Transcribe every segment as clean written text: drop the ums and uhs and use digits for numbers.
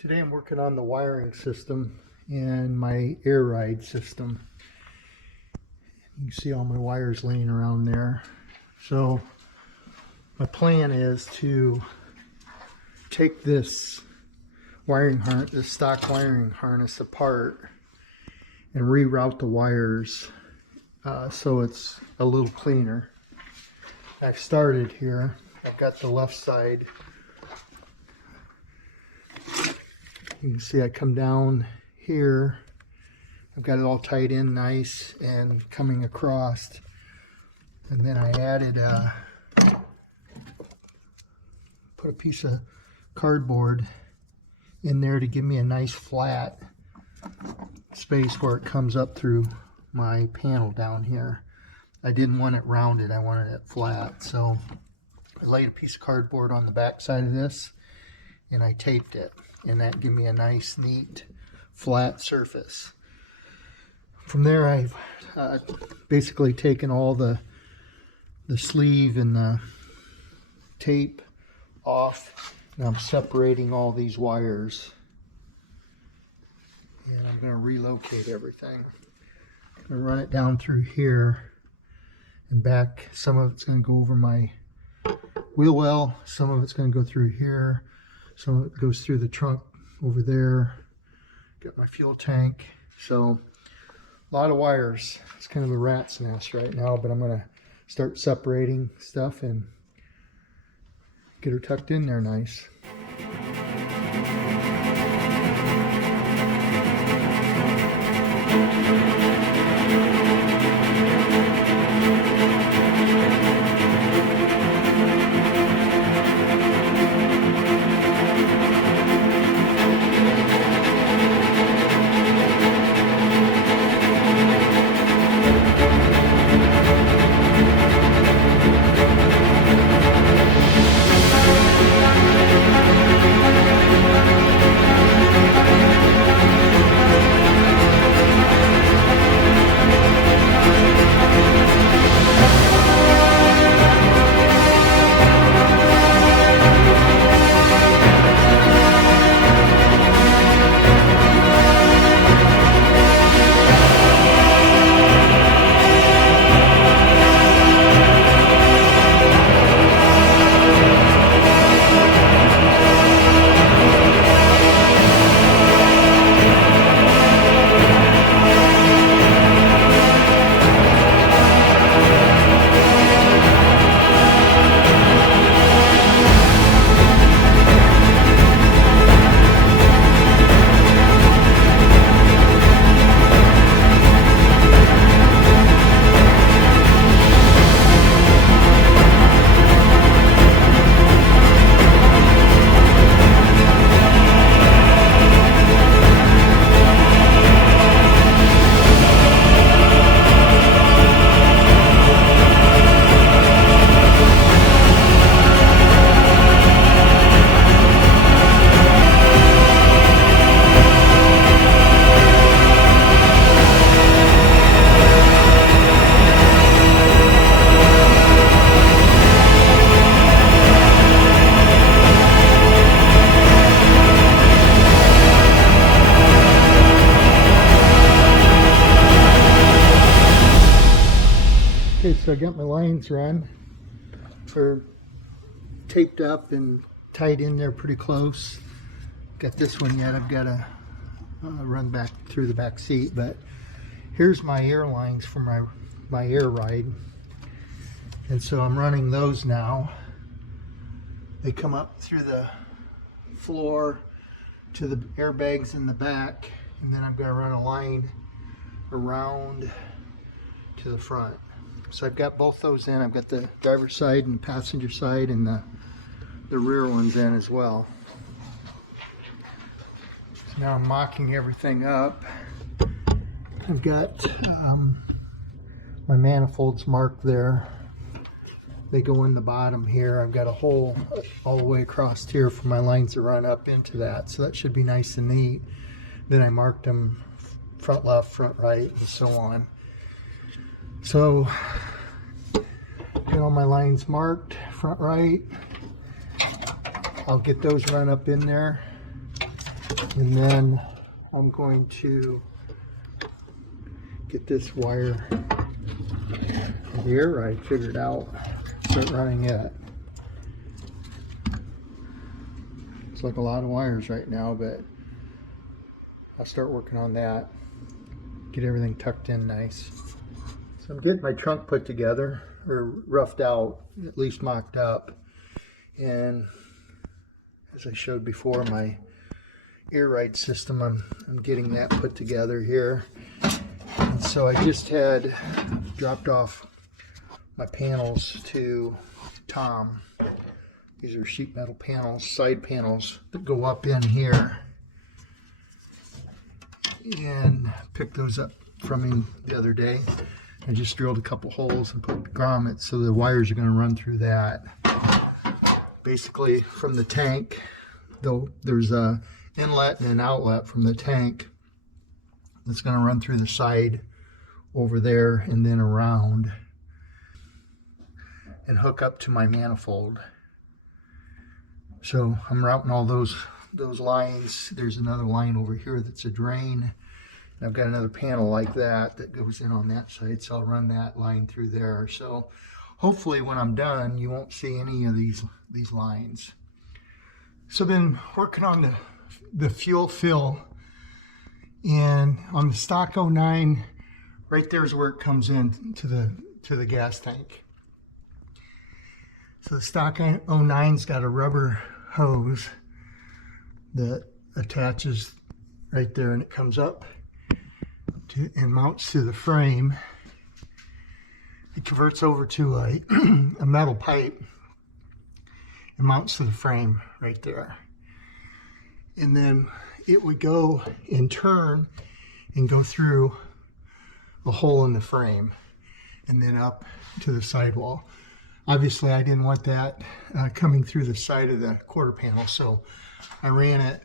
Today I'm working on the wiring system and my air ride system. You can see all my wires laying around there. So my plan is to take this wiring harness, this stock wiring harness apart and reroute the wires so it's a little cleaner. I've started here. I've got the left side. You can see I come down here. I've got it all tied in nice and coming across. And then I added put a piece of cardboard in there to give me a nice flat space where it comes up through my panel down here. I didn't want it rounded, I wanted it flat. So I laid a piece of cardboard on the back side of this and I taped it, and that gave me a nice neat flat surface. From there I've basically taken all the sleeve and the tape off, and I'm separating all these wires, and I'm going to relocate everything. I'm going to run it down through here and back. Some of it's going to go over my wheel well, some of it's going to go through here, some of it goes through the trunk over there. Got my fuel tank. So a lot of wires. It's kind of a rat's nest right now, but I'm going to start separating stuff and get her tucked in there nice. Okay, so I got my lines run, or taped up and tied in there pretty close. Got this one yet, I've got to run back through the back seat, but here's my air lines for my air ride. And so I'm running those now. They come up through the floor to the airbags in the back, and then I'm going to run a line around to the front. So I've got both those in. I've got the driver's side and passenger side, and the rear ones in as well. So now I'm mocking everything up. I've got my manifolds marked there. They go in the bottom here. I've got a hole all the way across here for my lines to run up into that. So that should be nice and neat. Then I marked them front left, front right, and so on. So got all my lines marked, front right. I'll get those run up in there. And then I'm going to get this wire here. I figured out, start running it. It's like a lot of wires right now, but I'll start working on that. Get everything tucked in nice. So I'm getting my trunk put together, or roughed out, at least mocked up. And as I showed before, my air ride system, I'm getting that put together here. And so I just had dropped off my panels to Tom. These are sheet metal panels, side panels that go up in here. And picked those up from him the other day. I just drilled a couple holes and put grommets, so the wires are going to run through that. Basically from the tank, though, there's a inlet and an outlet from the tank that's going to run through the side over there and then around and hook up to my manifold. So I'm routing all those lines. There's another line over here that's a drain. And I've got another panel like that that goes in on that side, so I'll run that line through there. So hopefully when I'm done, you won't see any of these lines. So I've been working on the fuel fill, and on the stock 09, right there's where it comes in to the gas tank. So the stock 09's got a rubber hose that attaches right there, and it comes up and mounts to the frame. It converts over to a metal pipe and mounts to the frame right there. And then it would go and turn and go through a hole in the frame and then up to the sidewall. Obviously I didn't want that coming through the side of the quarter panel, so I ran it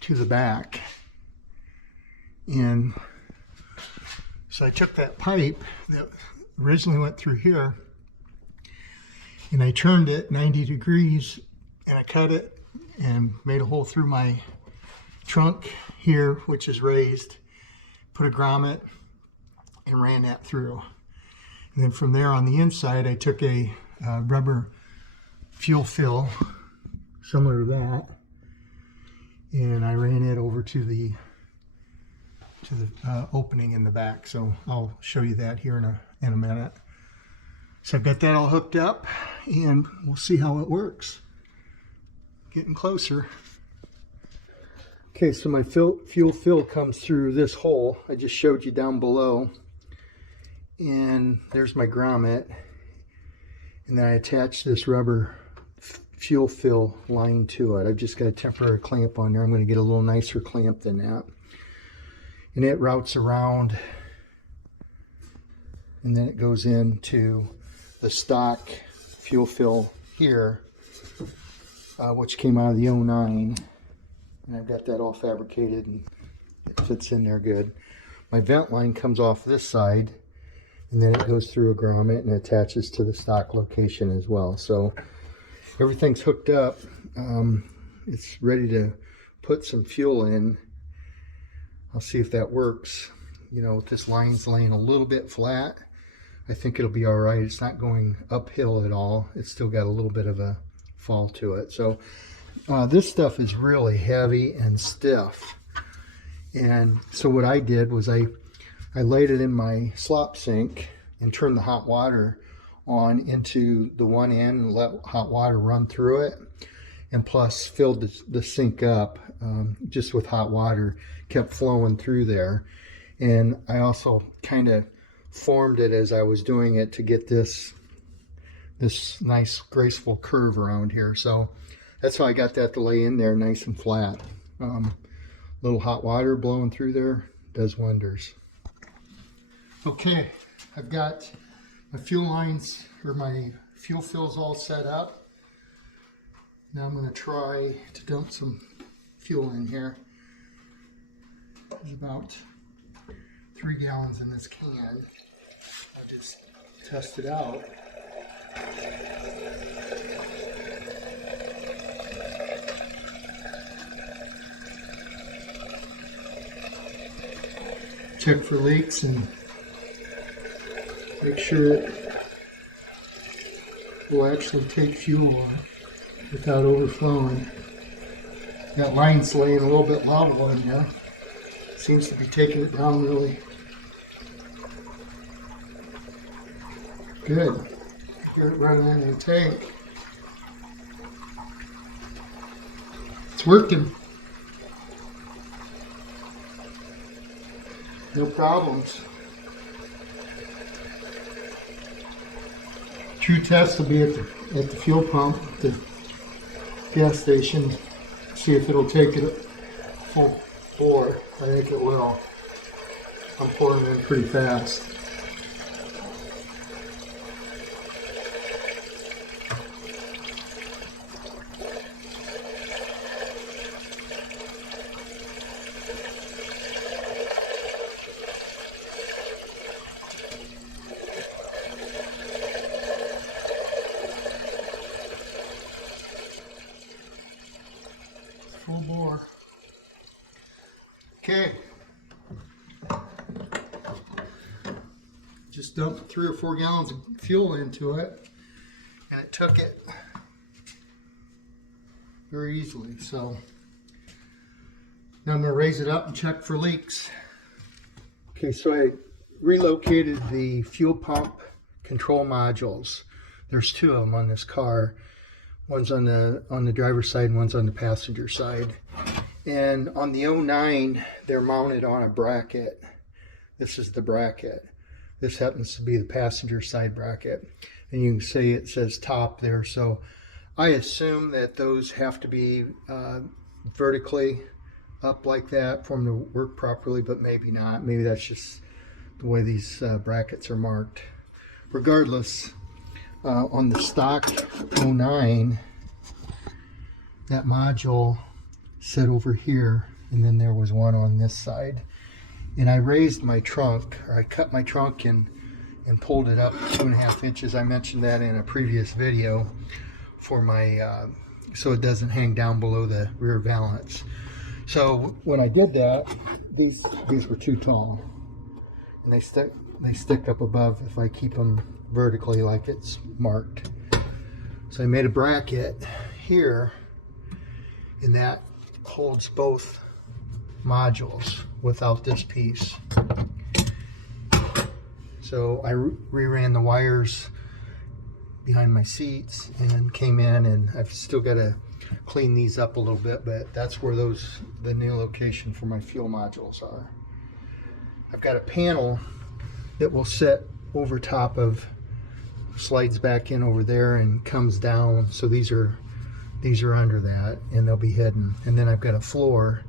to the back. And so I took that pipe that originally went through here and I turned it 90 degrees and I cut it and made a hole through my trunk here, which is raised, put a grommet and ran that through. And then from there on the inside, I took a rubber fuel fill, similar to that, and I ran it over to the opening in the back. So I'll show you that here in a minute. So I've got that all hooked up, and we'll see how it works. Getting closer. Okay, so my fuel fill comes through this hole I just showed you down below. And there's my grommet, and then I attach this rubber fuel fill line to it. I've just got a temporary clamp on there. I'm going to get a little nicer clamp than that. And it routes around, and then it goes into the stock fuel fill here, which came out of the 09. And I've got that all fabricated and it fits in there good. My vent line comes off this side, and then it goes through a grommet and attaches to the stock location as well. So everything's hooked up. It's ready to put some fuel in. I'll see if that works. You know, this line's laying a little bit flat. I think it'll be all right. It's not going uphill at all. It's still got a little bit of a fall to it. So this stuff is really heavy and stiff. And so what I did was I laid it in my slop sink and turned the hot water on into the one end and let hot water run through it, and plus filled the sink up just with hot water, kept flowing through there. And I also kind of formed it as I was doing it to get this nice graceful curve around here. So that's how I got that to lay in there nice and flat. Little hot water blowing through there does wonders. Okay, I've got my fuel lines, or my fuel fills all set up. Now I'm going to try to dump some fuel in here. There's about 3 gallons in this can. I'll just test it out. check for leaks and make sure it will actually take fuel on without overflowing. That line's laying a little bit level in there. Seems to be taking it down really good. Get it running into the tank. It's working. No problems. True test will be at the fuel pump, the gas station. See if it'll take it full bore. I think it will. I'm pouring in pretty fast. Full bore. Okay. Just dumped 3 or 4 gallons of fuel into it, and it took it very easily. So now I'm going to raise it up and check for leaks. Okay, so I relocated the fuel pump control modules. There's 2 of them on this car. One's on the driver's side and one's on the passenger side. And on the 09, they're mounted on a bracket. This is the bracket. This happens to be the passenger side bracket. And you can see it says top there. So I assume that those have to be vertically up like that for them to work properly, but maybe not. Maybe that's just the way these brackets are marked. Regardless, on the stock 09, that module set over here, and then there was one on this side. And I raised my trunk, or I cut my trunk and pulled it up 2.5 inches. I mentioned that in a previous video for my, so it doesn't hang down below the rear valance. So when I did that, these were too tall, and they stick up above if I keep them vertically like it's marked. So I made a bracket here, and that holds both modules without this piece. So I reran the wires behind my seats and came in, and I've still got to clean these up a little bit, but that's where the new location for my fuel modules are. I've got a panel that will sit over top of, slides back in over there and comes down. So these are under that, and they'll be hidden. And then I've got a floor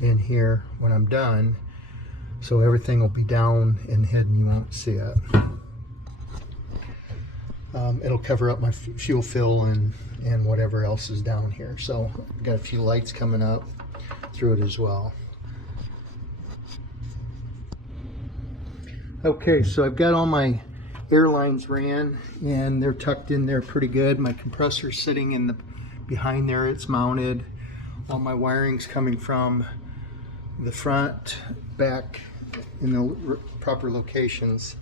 in here when I'm done, so everything will be down and hidden. You won't see it. It'll cover up my fuel fill and whatever else is down here. So I've got a few lights coming up through it as well. Okay, so I've got all my air lines ran, and they're tucked in there pretty good. My compressor's sitting in the behind there, it's mounted. All my wiring's coming from the front, back in the proper locations.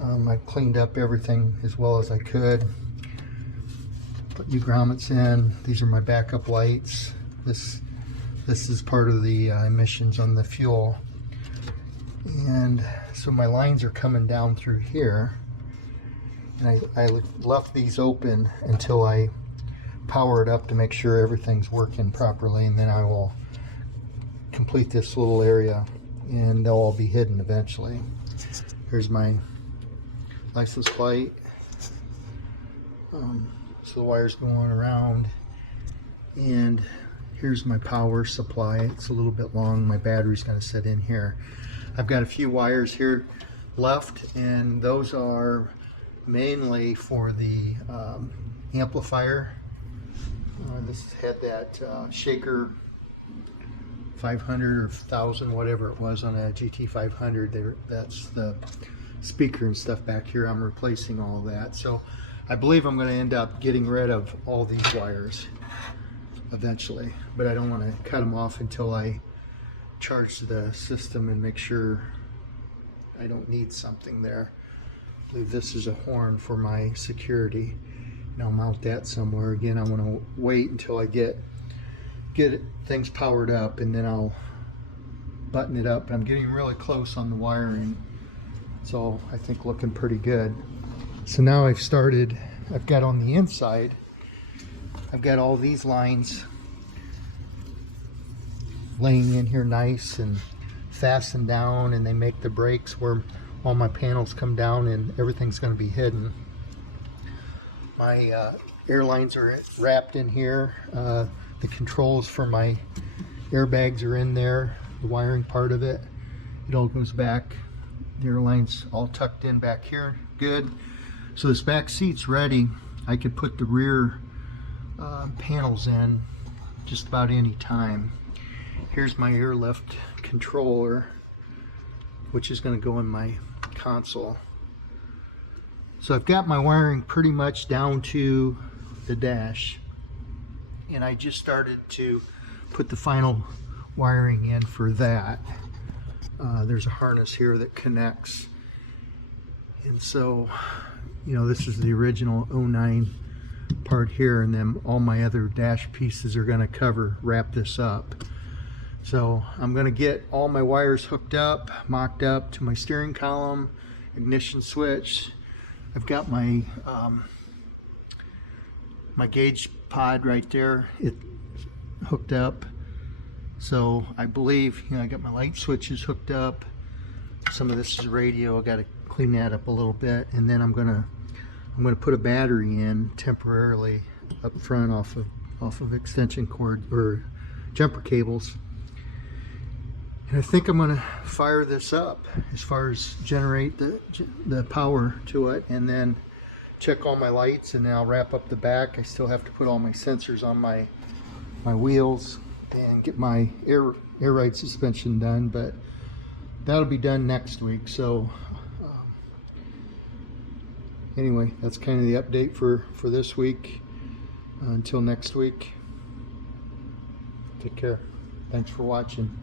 I cleaned up everything as well as I could. Put new grommets in. These are my backup lights. This is part of the emissions on the fuel. And so my lines are coming down through here, and I left these open until I power it up to make sure everything's working properly, and then I will complete this little area, and they'll all be hidden eventually. Here's my license plate. So the wires go on around, and here's my power supply. It's a little bit long. My battery's going to sit in here. I've got a few wires here left, and those are mainly for the amplifier. This had that Shaker 500 or 1000, whatever it was, on a GT 500. That's the speaker and stuff back here. I'm replacing all of that. So I believe I'm going to end up getting rid of all these wires eventually, but I don't want to cut them off until I charge the system and make sure I don't need something there. I believe this is a horn for my security, and I'll mount that somewhere. Again, I want to wait until I get things powered up, and then I'll button it up. I'm getting really close on the wiring. It's all, I think, looking pretty good. So now I've got on the inside, I've got all these lines laying in here nice and fastened down, and they make the breaks where all my panels come down and everything's going to be hidden. My air lines are wrapped in here. The controls for my airbags are in there, the wiring part of it. It all goes back. The air lines all tucked in back here. Good. So this back seat's ready. I could put the rear panels in just about any time. Here's my airlift controller, which is going to go in my console. So I've got my wiring pretty much down to the dash, and I just started to put the final wiring in for that. There's a harness here that connects, and so, you know, this is the original 09 part here, and then all my other dash pieces are going to wrap this up. So I'm going to get all my wires hooked up, mocked up to my steering column, ignition switch. I've got my my gauge pod right there, it hooked up. So I believe, you know, I got my light switches hooked up. Some of this is radio. I got to clean that up a little bit, and then I'm gonna put a battery in temporarily up front off of extension cord or jumper cables. And I think I'm gonna fire this up as far as generate the power to it, and then check all my lights, and then I'll wrap up the back. I still have to put all my sensors on my wheels and get my air ride suspension done, but that'll be done next week. So anyway, that's kind of the update for this week. Until next week, take care. Thanks for watching.